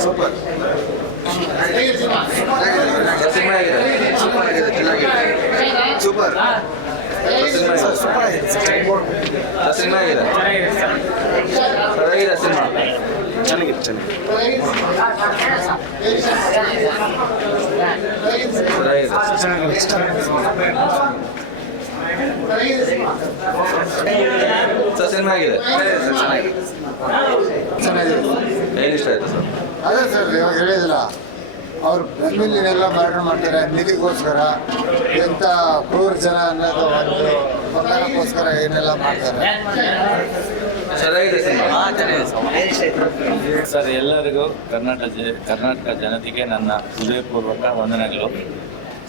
Super super cinema ಆಗಿದೆ ಚೆನ್ನಾಗಿದೆ cinema ಚೆನ್ನಾಗಿದೆ ಚೆನ್ನಾಗಿದೆ ಚೆನ್ನಾಗಿದೆ ಸರ್ ಸಿನಿಮಾ ಆಗಿದೆ. ಚೆನ್ನಾಗಿದೆ. ಏನು ಇಷ್ಟ ಆಯ್ತು ಸರ್? ಅದೇ ಸರ್ ಇವಾಗ ಹೇಳಿದಿಲ್ಲ ಅವ್ರು ಬೆಂಗಳೂರಿನೆಲ್ಲ ಮಾರಾಟ ಮಾಡ್ತಾರೆ ನಿಧಿಗೋಸ್ಕರ. ಎಂಥ ಕ್ರೂರ ಜನ ಅನ್ನೋದು ಒಂದು ಬಂಗಾರಕ್ಕೋಸ್ಕರ ಏನೆಲ್ಲ ಮಾಡ್ತಾರೆ. ಸರ್ ಎಲ್ಲರಿಗೂ ಕರ್ನಾಟಕ ಜ ಕರ್ನಾಟಕ ಜನತೆಗೆ ನನ್ನ ಹೃದಯಪೂರ್ವಕ ವಂದನೆಗಳು.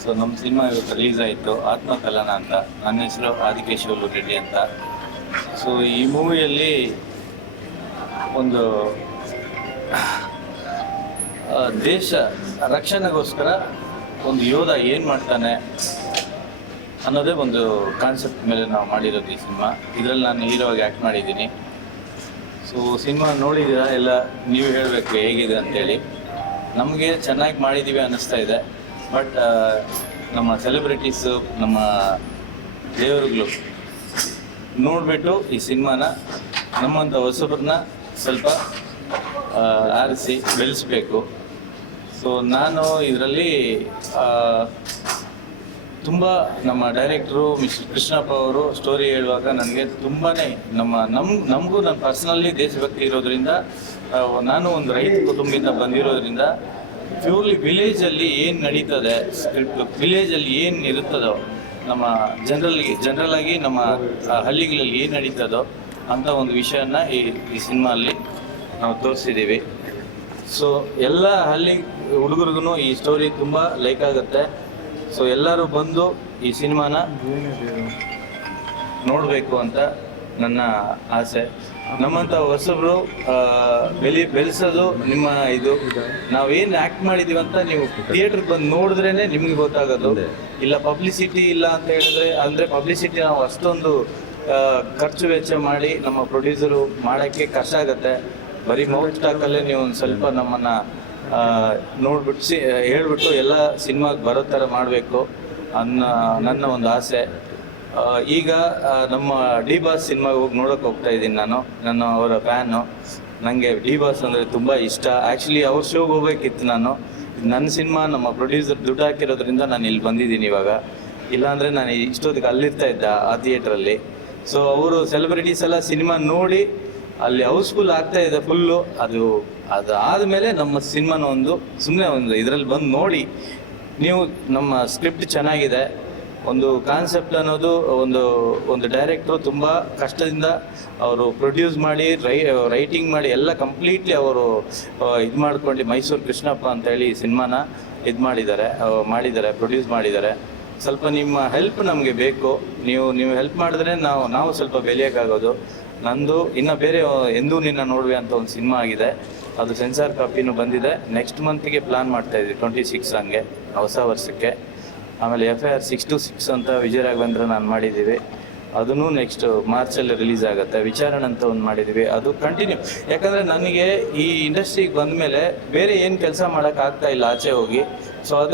ಸೊ ನಮ್ಮ ಸಿನಿಮಾ ಇವತ್ತು ರಿಲೀಸ್ ಆಯಿತು. ಆತ್ಮಕಲನ ಅಂತ. ನನ್ನ ಹೆಸರು ಆದಿಕೇಶವಲು ರೆಡ್ಡಿ ಅಂತ. ಸೊ ಈ ಮೂವಿಯಲ್ಲಿ ಒಂದು ದೇಶ ರಕ್ಷಣೆಗೋಸ್ಕರ ಒಂದು ಯೋಧ ಏನು ಮಾಡ್ತಾನೆ ಅನ್ನೋದೇ ಒಂದು ಕಾನ್ಸೆಪ್ಟ್ ಮೇಲೆ ನಾವು ಮಾಡಿರೋದು ಈ ಸಿನಿಮಾ ಇದರಲ್ಲಿ ನಾನು ಹೀರೋ ಆಗಿ ಆ್ಯಕ್ಟ್ ಮಾಡಿದ್ದೀನಿ. ಸೊ ಸಿನಿಮಾ ನೋಡಿದ್ದೀರಾ? ಎಲ್ಲ ನೀವು ಹೇಳಬೇಕು ಹೇಗಿದೆ ಅಂತೇಳಿ. ನಮಗೆ ಚೆನ್ನಾಗಿ ಮಾಡಿದ್ದೀವಿ ಅನ್ನಿಸ್ತಾ ಇದೆ. ಬಟ್ ನಮ್ಮ ಸೆಲೆಬ್ರಿಟೀಸು ನಮ್ಮ ದೇವರುಗಳು ನೋಡಿಬಿಟ್ಟು ಈ ಸಿನಿಮಾನ ನಮ್ಮಂಥ ಹೊಸಬ್ರನ್ನ ಸ್ವಲ್ಪ ಆರಿಸಿ ಬೆಳೆಸಬೇಕು. ಸೊ ನಾನು ಇದರಲ್ಲಿ ತುಂಬ ನಮ್ಮ ಡೈರೆಕ್ಟ್ರು ಮಿಸ್ಟರ್ ಕೃಷ್ಣಪ್ಪ ಅವರು ಸ್ಟೋರಿ ಹೇಳುವಾಗ ನನಗೆ ತುಂಬಾ ನಮ್ಮ ನಮ್ಮ ನಮಗೂ ನನ್ನ ಪರ್ಸ್ನಲಿ ದೇಶಭಕ್ತಿ ಇರೋದ್ರಿಂದ ನಾನು ಒಂದು ರೈತ ಕುಟುಂಬದಿಂದ ಬಂದಿರೋದ್ರಿಂದ ಪ್ಯೂರ್ಲಿ ವಿಲೇಜಲ್ಲಿ ಏನು ನಡೀತದೆ ಸ್ಕ್ರಿಪ್ಟ್ ವಿಲೇಜಲ್ಲಿ ಏನು ಇರುತ್ತದೋ, ನಮ್ಮ ಜನರಲ್ ಜನರಲ್ ಆಗಿ ನಮ್ಮ ಹಳ್ಳಿಗಳಲ್ಲಿ ಏನು ನಡೀತದೋ ಅಂತ ಒಂದು ವಿಷಯನ ಈ ಈ ಸಿನಿಮಾಲ್ಲಿ ನಾವು ತೋರಿಸಿದ್ದೀವಿ ಸೊ ಎಲ್ಲ ಹಳ್ಳಿ ಹುಡುಗರಿಗೂ ಈ ಸ್ಟೋರಿ ತುಂಬ ಲೈಕ್ ಆಗುತ್ತೆ. ಸೊ ಎಲ್ಲರೂ ಬಂದು ಈ ಸಿನಿಮಾನ ನೋಡಬೇಕು ಅಂತ ನನ್ನ ಆಸೆ. ನಮ್ಮಂಥ ಹೊಸಬ್ರು ಬೆಲಿ ಬೆಳಿ ಬೆಳೆಸೋದು ನಿಮ್ಮ ಇದು. ನಾವೇನು ಆ್ಯಕ್ಟ್ ಮಾಡಿದೀವಿ ಅಂತ ನೀವು ಥಿಯೇಟರ್ ಬಂದು ನೋಡಿದ್ರೇನೆ ನಿಮಗೆ ಗೊತ್ತಾಗೋದು. ಇಲ್ಲ ಪಬ್ಲಿಸಿಟಿ ಇಲ್ಲ ಅಂತ ಹೇಳಿದ್ರೆ ಅಂದರೆ ಪಬ್ಲಿಸಿಟಿ ನಾವು ಅಷ್ಟೊಂದು ಖರ್ಚು ವೆಚ್ಚ ಮಾಡಿ ನಮ್ಮ ಪ್ರೊಡ್ಯೂಸರು ಮಾಡೋಕ್ಕೆ ಕಷ್ಟ ಆಗುತ್ತೆ. ಬರೀ ಮೌತ್ ಟಾಕಲ್ಲೇ ನೀವು ಒಂದು ಸ್ವಲ್ಪ ನಮ್ಮನ್ನು ನೋಡ್ಬಿಟ್ಟು ಸಿ ಹೇಳ್ಬಿಟ್ಟು ಎಲ್ಲ ಸಿನಿಮಾಗೆ ಬರೋ ಥರ ಮಾಡಬೇಕು ಅನ್ನೋ ನನ್ನ ಒಂದು ಆಸೆ. ಈಗ ನಮ್ಮ ಡಿ ಬಾಸ್ ಸಿನಿಮಾಗೆ ಹೋಗಿ ನೋಡೋಕೆ ಹೋಗ್ತಾ ಇದ್ದೀನಿ ನಾನು. ನಾನು ಅವರ ಫ್ಯಾನು ನನಗೆ ಡಿ ಬಾಸ್ ಅಂದರೆ ತುಂಬ ಇಷ್ಟ. ಆ್ಯಕ್ಚುಲಿ ಅವ್ರ ಶೋಗೆ ಹೋಗ್ಬೇಕಿತ್ತು ನಾನು. ನನ್ನ ಸಿನಿಮಾ, ನಮ್ಮ ಪ್ರೊಡ್ಯೂಸರ್ ದುಡ್ಡು ಹಾಕಿರೋದ್ರಿಂದ ನಾನು ಇಲ್ಲಿ ಬಂದಿದ್ದೀನಿ ಇವಾಗ. ಇಲ್ಲಾಂದರೆ ನಾನು ಇಷ್ಟೊತ್ತಿಗೆ ಅಲ್ಲಿರ್ತಾ ಇದ್ದ, ಆ ಥಿಯೇಟ್ರಲ್ಲಿ ಸೊ ಅವರು ಸೆಲೆಬ್ರಿಟೀಸ್ ಎಲ್ಲ ಸಿನಿಮಾ ನೋಡಿ, ಅಲ್ಲಿ ಹೌಸ್ಫುಲ್ ಆಗ್ತಾ ಇದೆ ಫುಲ್ಲು ಅದು ಅದು ಆದಮೇಲೆ ನಮ್ಮ ಸಿನಿಮಾನ ಒಂದು ಸುಮ್ಮನೆ ಒಂದು ಇದರಲ್ಲಿ ಬಂದು ನೋಡಿ, ನೀವು ನಮ್ಮ ಸ್ಕ್ರಿಪ್ಟ್ ಚೆನ್ನಾಗಿದೆ. ಒಂದು ಕಾನ್ಸೆಪ್ಟ್ ಅನ್ನೋದು ಒಂದು ಒಂದು ಡೈರೆಕ್ಟ್ರು ತುಂಬ ಕಷ್ಟದಿಂದ ಅವರು ಪ್ರೊಡ್ಯೂಸ್ ಮಾಡಿ ರೈ ರೈಟಿಂಗ್ ಮಾಡಿ ಎಲ್ಲ ಕಂಪ್ಲೀಟ್ಲಿ ಅವರು ಇದು ಮಾಡ್ಕೊಂಡು ಮೈಸೂರು ಕೃಷ್ಣಪ್ಪ ಅಂತೇಳಿ ಸಿನಿಮಾನ ಇದು ಮಾಡಿದ್ದಾರೆ ಮಾಡಿದ್ದಾರೆ ಪ್ರೊಡ್ಯೂಸ್ ಮಾಡಿದ್ದಾರೆ. ಸ್ವಲ್ಪ ನಿಮ್ಮ ಹೆಲ್ಪ್ ನಮಗೆ ಬೇಕು. ನೀವು ನೀವು ಹೆಲ್ಪ್ ಮಾಡಿದ್ರೆ ನಾವು ನಾವು ಸ್ವಲ್ಪ ಬೆಳೆಯೋಕ್ಕಾಗೋದು. ನಂದು, ಇನ್ನು ಬೇರೆ, ಎಂದೂ ನಿನ್ನ ನೋಡುವೆ ಅಂತ ಒಂದು ಸಿನಿಮಾ ಆಗಿದೆ. ಅದು ಸೆನ್ಸಾರ್ ಕಾಪಿನೂ ಬಂದಿದೆ. ನೆಕ್ಸ್ಟ್ ಮಂತಿಗೆ ಪ್ಲಾನ್ ಮಾಡ್ತಾ ಇದ್ವಿ ಟ್ವೆಂಟಿ ಸಿಕ್ಸ್ ಹಂಗೆ, ಹೊಸ ವರ್ಷಕ್ಕೆ. ಆಮೇಲೆ F I R six two six ಅಂತ ವಿಜಯ ರಾಘವೇಂದ್ರ ನಾನು ಮಾಡಿದ್ದೀವಿ. ಅದನ್ನು ನೆಕ್ಸ್ಟ್ ಮಾರ್ಚಲ್ಲಿ ರಿಲೀಸ್ ಆಗುತ್ತೆ. ವಿಚಾರಣೆ ಅಂತ ಒಂದು ಮಾಡಿದ್ದೀವಿ. ಅದು ಕಂಟಿನ್ಯೂ ಯಾಕಂದರೆ ನನಗೆ ಈ ಇಂಡಸ್ಟ್ರಿಗೆ ಬಂದ ಮೇಲೆ ಬೇರೆ ಏನು ಕೆಲಸ ಮಾಡೋಕ್ಕಾಗ್ತಾ ಇಲ್ಲ ಆಚೆ ಹೋಗಿ. ಸೊ ಅದು